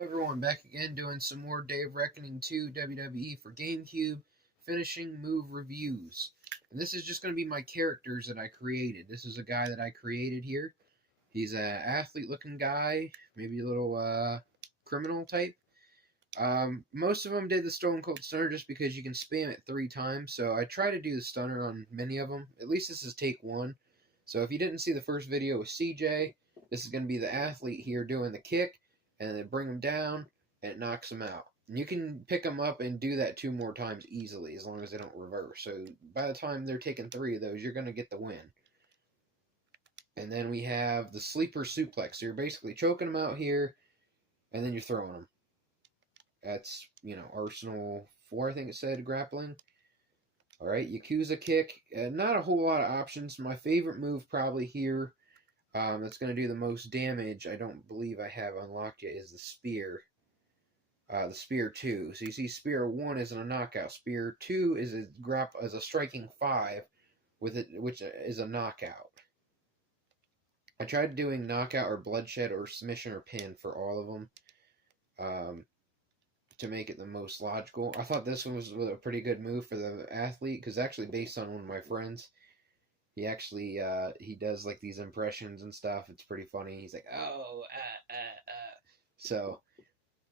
Everyone, back again doing some more Day of Reckoning 2 WWE for GameCube finishing move reviews. And this is just going to be my characters that I created. This is a guy that I created here. He's an athlete looking guy, maybe a little criminal type. Most of them did the Stone Cold Stunner just because you can spam it 3 times. So I try to do the stunner on many of them. At least this is take 1. So if you didn't see the first video with CJ, this is going to be the athlete here doing the kick. And then bring them down, and it knocks them out. And you can pick them up and do that 2 more times easily, as long as they don't reverse. So by the time they're taking 3 of those, you're going to get the win. And then we have the sleeper suplex. So you're basically choking them out here, and then you're throwing them. That's, Arsenal 4, I think it said, grappling. All right, Yakuza kick. Not a whole lot of options. My favorite move probably here, that's going to do the most damage, I don't believe I have unlocked yet, is the spear. The spear 2. So you see spear 1 is a knockout. Spear 2 is a striking 5, which is a knockout. I tried doing knockout or bloodshed or submission or pin for all of them to make it the most logical. I thought this one was a pretty good move for the athlete, because actually based on one of my friends. He actually, he does, like, these impressions and stuff. It's pretty funny. He's like, oh, So,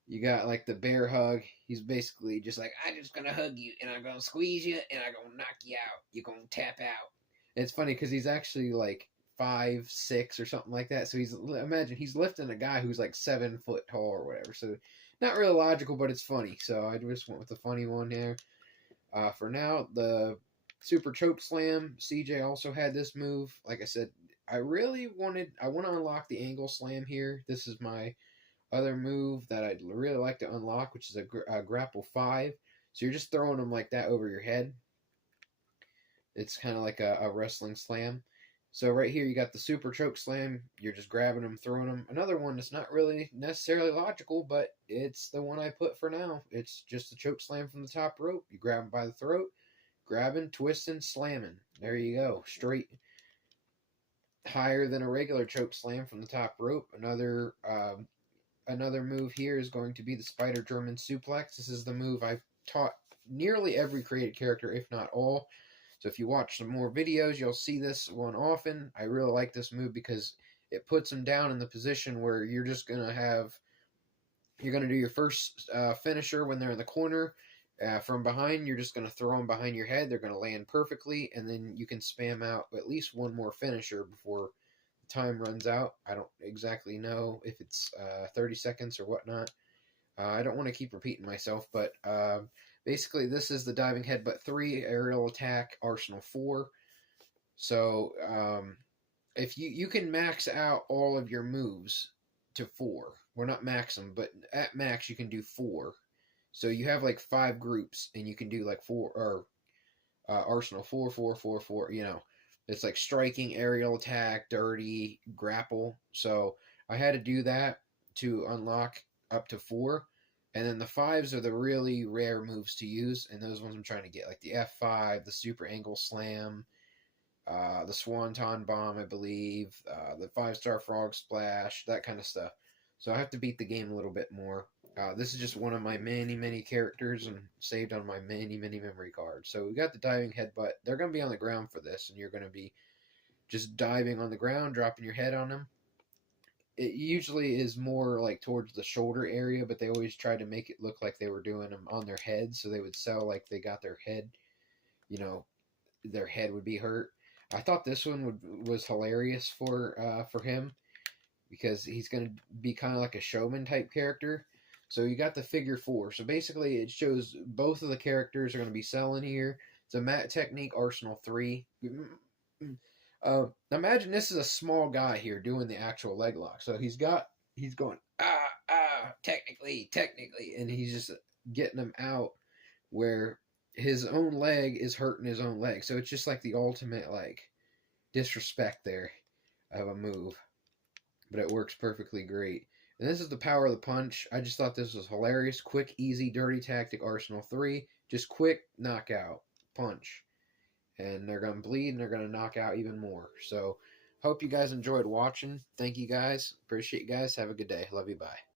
you got, like, the bear hug. He's basically just like, I'm just gonna hug you, and I'm gonna squeeze you, and I'm gonna knock you out. You're gonna tap out. And it's funny, because he's actually, like, 5'6" or something like that. So imagine, he's lifting a guy who's, like, 7 foot tall or whatever. So, not really logical, but it's funny. So, I just went with the funny one there. For now, the Super Choke Slam. CJ also had this move. Like I said, I want to unlock the Angle Slam here. This is my other move that I'd really like to unlock, which is a Grapple 5. So you're just throwing them like that over your head. It's kind of like a wrestling slam. So right here you got the Super Choke Slam. You're just grabbing them, throwing them. Another one that's not really necessarily logical, but it's the one I put for now. It's just a choke slam from the top rope. You grab them by the throat. Grabbing, twisting, slamming. There you go. Straight, higher than a regular choke slam from the top rope. Another move here is going to be the Spider German suplex. This is the move I've taught nearly every created character, if not all. So if you watch some more videos, you'll see this one often. I really like this move because it puts them down in the position where you're just going to do your first finisher when they're in the corner. From behind, you're just going to throw them behind your head. They're going to land perfectly, and then you can spam out at least one more finisher before the time runs out. I don't exactly know if it's 30 seconds or whatnot. I don't want to keep repeating myself, but basically this is the diving headbutt 3, aerial attack, Arsenal 4. So if you can max out all of your moves to 4. Well, not max them, but at max you can do 4. So you have like 5 groups, and you can do like 4, or Arsenal 4, 4, 4, 4. It's like striking, aerial attack, dirty, grapple. So I had to do that to unlock up to 4. And then the 5s are the really rare moves to use, and those ones I'm trying to get, like the F5, the Super Angle Slam, the Swanton Bomb, I believe, the 5-star Frog Splash, that kind of stuff. So I have to beat the game a little bit more. This is just one of my many characters and saved on my many memory cards. So we got the diving headbutt. They're going to be on the ground for this, and you're going to be just diving on the ground, dropping your head on them. It usually is more like towards the shoulder area, but they always try to make it look like they were doing them on their head, so they would sell like they got their head, their head would be hurt. I thought this one was hilarious for him, because he's going to be kind of like a showman type character. So you got the figure 4. So basically it shows both of the characters are going to be selling here. It's a mat technique, Arsenal 3. Imagine this is a small guy here doing the actual leg lock. So he's going, technically, and he's just getting them out where his own leg is hurting his own leg. So it's just like the ultimate, like, disrespect there of a move. But it works perfectly great. And this is the power of the punch. I just thought this was hilarious. Quick, easy, dirty tactic, Arsenal 3. Just quick, knockout, punch. And they're going to bleed, and they're going to knock out even more. So, hope you guys enjoyed watching. Thank you guys. Appreciate you guys. Have a good day. Love you. Bye.